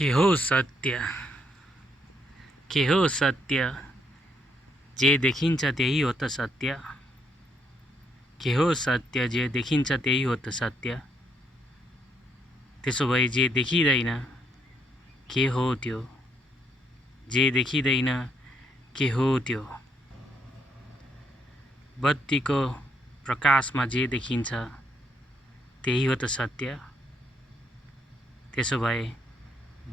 के हो सत्य? के हो सत्य? जे देखिन्छ त्यही हो त सत्य। के हो सत्य? जे देखिन्छ त्यही हो त सत्य। त्यसो भए जे देखिँदैन के हो त्यो? जे देखिँदैन के हो त्यो? बत्तीको प्रकाशमा जे देखिन्छ त्यही हो त सत्य। त्यसो भए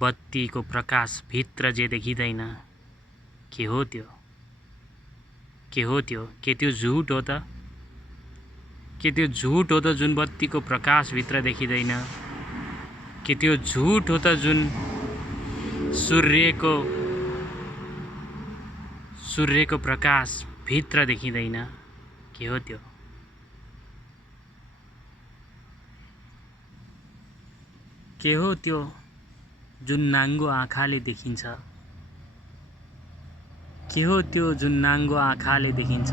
बत्तीको प्रकाश भित्र जे देखिँदैन के हो त्यो? के हो त्यो? के त्यो झुट हो त? के त्यो झुट हो त जुन बत्तीको प्रकाश भित्र देखिँदैन? के त्यो झुट हो त जुन सूर्यको प्रकाश भित्र देखिँदैन? के हो त्यो? के हो त्यो जुन नाङ्गो आँखाले देखिन्छ? के हो त्यो जुन नाङ्गो आँखाले देखिन्छ,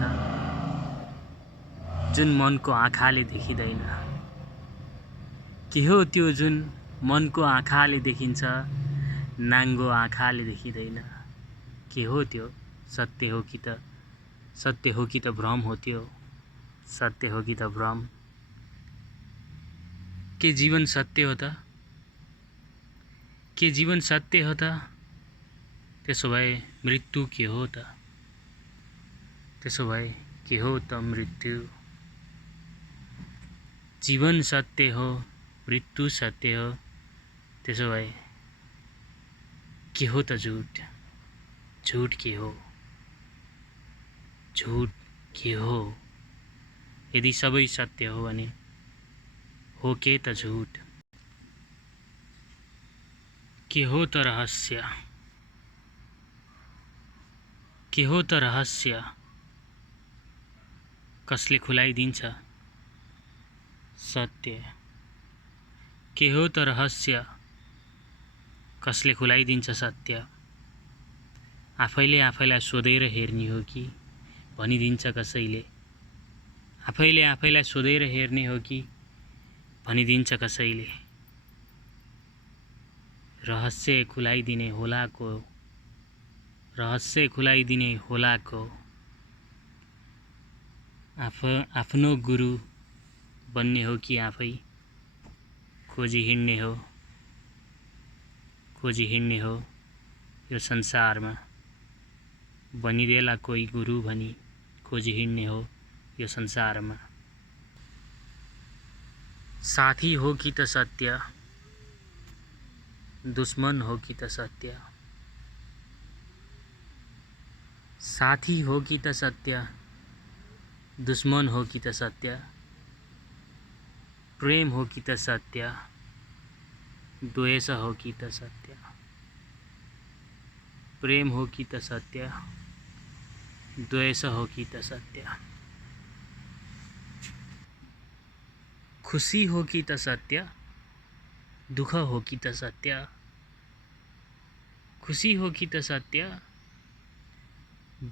जुन मनको आँखाले देखिँदैन? के हो त्यो जुन मनको आँखाले देखिन्छ, नाङ्गो आँखाले देखिँदैन? के हो त्यो? सत्य हो कि त? सत्य हो कि त भ्रम हो त्यो? सत्य हो कि त भ्रम? के जीवन सत्य हो त? के जीवन सत्य हो त? त्यसो भए मृत्यु के हो त? त्यसो भए के हो त मृत्यु? जीवन सत्य हो, मृत्यु सत्य हो, त्यसो भए के हो त झुट? झुट के हो? झुट के हो? यदि सबै सत्य हो भने हो के त झुट? के हो त रहस्य? के हो त रहस्य? कसले खुलाइदिन्छ सत्य? के हो त रहस्य? कसले खुलाइदिन्छ सत्य? आफैले आफैलाई सोधेर हेर्ने हो कि भनिदिन्छ कसैले? आफैले आफैलाई सोधेर हेर्ने हो कि भनिदिन्छ कसैले? रहस्य खुलाइदिने होला को? रहस्य खुलाइदिने होला को? आफ्नो गुरु बन्ने हो कि आफै खोजी हिँड्ने हो? खोजी हिँड्ने हो यो संसारमा? बनिदेला कोही गुरु भनी खोजी हिँड्ने हो यो संसारमा? साथी हो कि त सत्य? दुश्मन हो कि त सत्य? साथी हो कि त सत्य? दुश्मन हो कि त सत्य? प्रेम हो कि त सत्य? द्वेष हो कि त सत्य? प्रेम हो कि त सत्य? द्वेष हो कि त सत्य? खुशी हो कि त सत्य? दुःख हो कि त सत्य? खुशी हो कि त सत्य?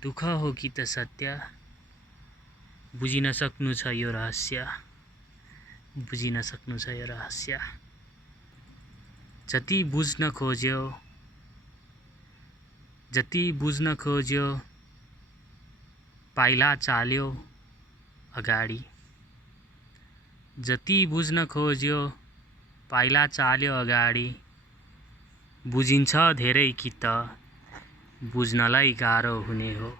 दुःख हो कि त सत्य? बुझिन सक्नु छ यो रहस्य? बुझिन सक्नु छ यो रहस्य? जति बुझ्न खोज्यो पाइला चाल्यो अगाडि। जति बुझ्न खोज्यो पाइला चाल्यो अगाडि। बुझिन्छ धेरै कि त बुझ्नलाई गाह्रो हुने हो?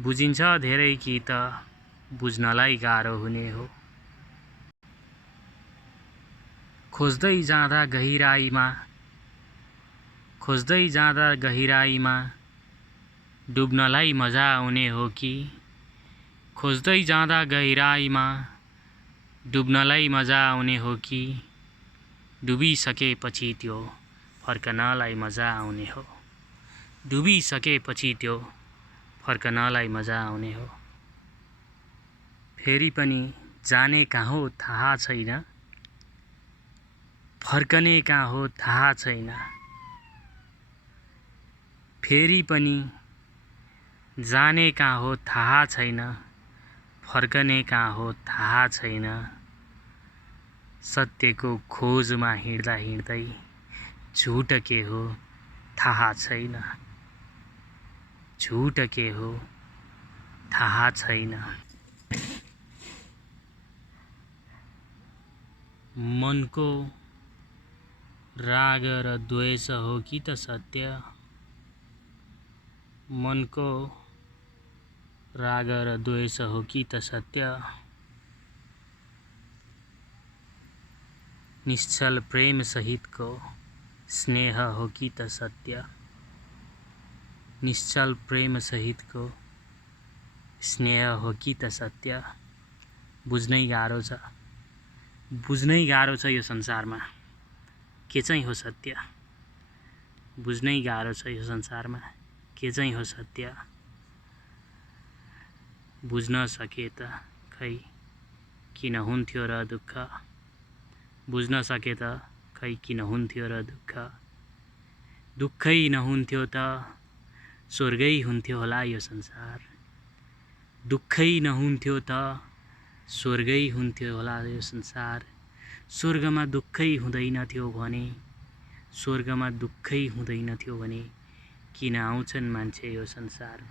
बुझिन्छ धेरै कि त बुझ्नलाई गाह्रो हुने हो? खोज्दै जाँदा गहिराईमा डुब्नलाई मजा आउने हो कि? खोज्दै जाँदा गहिराईमा डुब्नलाई मजा आउने हो कि? डुबिसकेपछि त्यो फर्कनलाई मजा आउने हो? डुबिसकेपछि त्यो फर्कनलाई मजा आउने हो? फेरि पनि जाने कहाँ हो थाहा छैन, फर्कने कहाँ हो थाहा छैन। फेरि पनि जाने कहाँ हो थाहा छैन, फर्कने कहाँ हो थाहा छैन। सत्यको खोजमा हिँड्दा हिँड्दै झुट के हो थाहा छैन, झुट के हो थाहा छैन। मनको राग र द्वेष हो कि त सत्य, मनको राग र द्वेष हो कि त सत्य। निश्चल प्रेम सहितको स्नेह हो कि त सत्य, निश्चल प्रेम सहितको स्नेह हो कि त सत्य। बुझ्नै गाह्रो छ, बुझ्नै गाह्रो छ यो संसारमा के चाहिँ हो सत्य, बुझ्नै गाह्रो छ यो संसारमा के चाहिँ हो सत्य। बुझ्न सके त खै किन हुन्थ्यो र दुःख, बुझ्न सके त खै किन हुन्थ्यो र दुःख। दुःखै नहुन्थ्यो त स्वर्गै हुन्थ्यो होला यो संसार, दुःखै नहुन्थ्यो त स्वर्गै हुन्थ्यो होला यो संसार। स्वर्गमा दुःखै हुँदैनथ्यो भने, स्वर्गमा दुःखै हुँदैनथ्यो भने किन आउँछन् मान्छे यो संसार,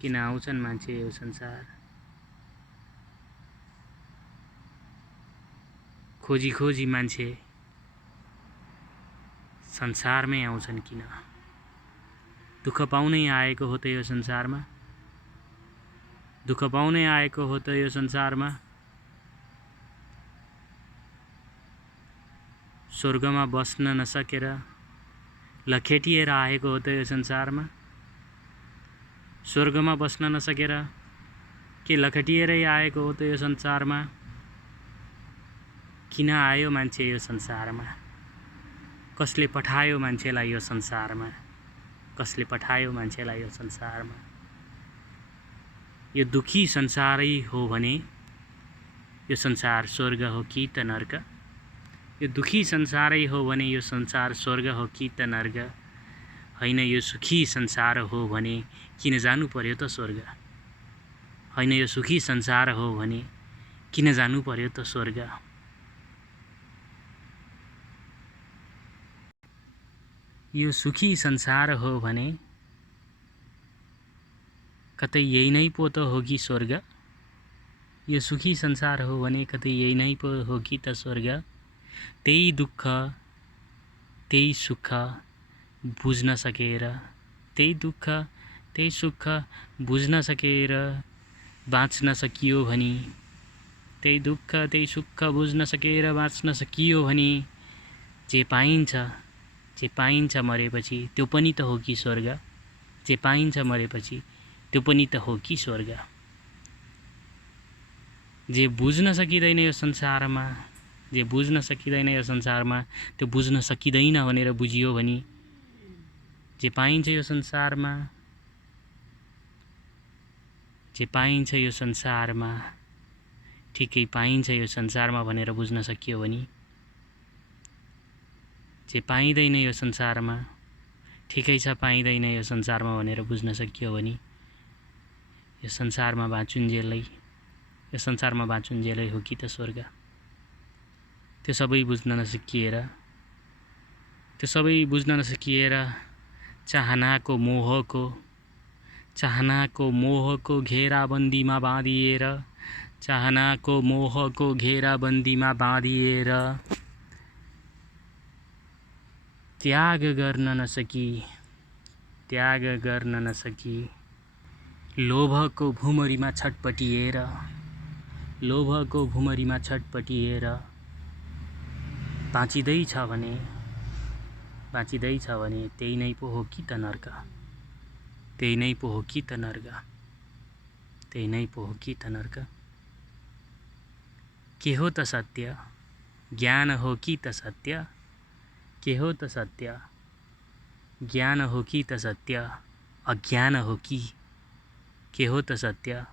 किन आउँछन् मान्छे यो संसार। खोजी खोजी मान्छे संसारमै आउँछन् किन, दुःख पाउनै आएको हो त यो संसारमा, दुःख पाउनै आएको हो त यो संसारमा। स्वर्गमा बस्न नसकेर लखेटिएर आएको हो त यो संसारमा, स्वर्गमा बस्न नसकेर के लखेटिएरै आएको हो त यो संसारमा। किन आयो मान्छे यो संसारमा, कसले पठायो मान्छेलाई यो संसारमा, कसले पठायो मान्छेलाई यो संसारमा। यो दुखी संसारै हो भने यो संसार स्वर्ग हो कि त नर्क, यो दुखी संसारै हो भने यो संसार स्वर्ग हो कि त नर्क। हैन यो सुखी संसार हो भने किन जानु पर्यो त स्वर्ग, हैन यो सुखी संसार हो भने किन जानु पर्यो त स्वर्ग। यो सुखी संसार हो भने कतै यही नै पो त हो कि स्वर्ग, यो सुखी संसार हो भने कतै यही नै पो हो कि त स्वर्ग। त्यही दुःख त्यही सुख बुझ्न सकेर, त्यही दुःख त्यही सुख बुझ्न सकेर बाँच्न सकियो भनी, त्यही दुःख त्यही सुख बुझ्न सकेर बाँच्न सकियो भनी जे पाइन्छ मरेपछि त्यो पनि त हो कि स्वर्ग, जे पाइन्छ मरेपछि त्यो पनि त हो कि स्वर्ग। जे बुझ्न सकिँदैन यो संसारमा, जे बुझ्न सकिँदैन यो संसारमा त्यो बुझ्न सकिँदैन भनेर बुझियो भने जे पाइन्छ यो संसारमा, जे पाइन्छ यो संसारमा ठिकै पाइन्छ यो संसारमा भनेर बुझ्न सकियो भने, जे पाइँदैन यो संसारमा ठिकै छ पाइँदैन यो संसारमा भनेर बुझ्न सकियो भने यो संसारमा बाँचुन्जेलै, यो संसारमा बाँचुन्जेलै हो कि त स्वर्ग। त्यो सबै बुझ्न नसकिएर, त्यो सबै बुझ्न नसकिएर चाहनाको मोहको घेराबन्दीमा बाँधिएर, चाहनाको मोहको घेराबन्दीमा बाँधिएर त्याग गर्न नसकी लोभको भुमरीमा छटपटिएर बाँचिँदैछ भने त्यही नै पो हो कि त नर्क, त्यही नै पो हो कि त नर्क, त्यही नै पो हो कि त नर्क। के हो त सत्य, ज्ञान हो कि त सत्य, के हो त सत्य, ज्ञान हो कि त सत्य अज्ञान हो कि, के हो त सत्य,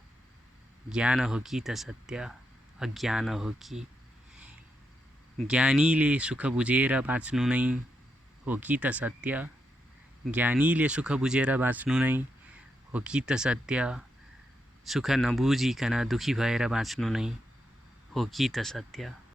ज्ञान हो कि त सत्य अज्ञान हो कि। ज्ञानीले सुख बुझेर बाँच्नु नै हो कि त सत्य, ज्ञानीले सुख बुझेर बाँच्नु नै हो कि त सत्य, सुख नबुझिकन दुखी भएर बाँच्नु नै हो कि त सत्य।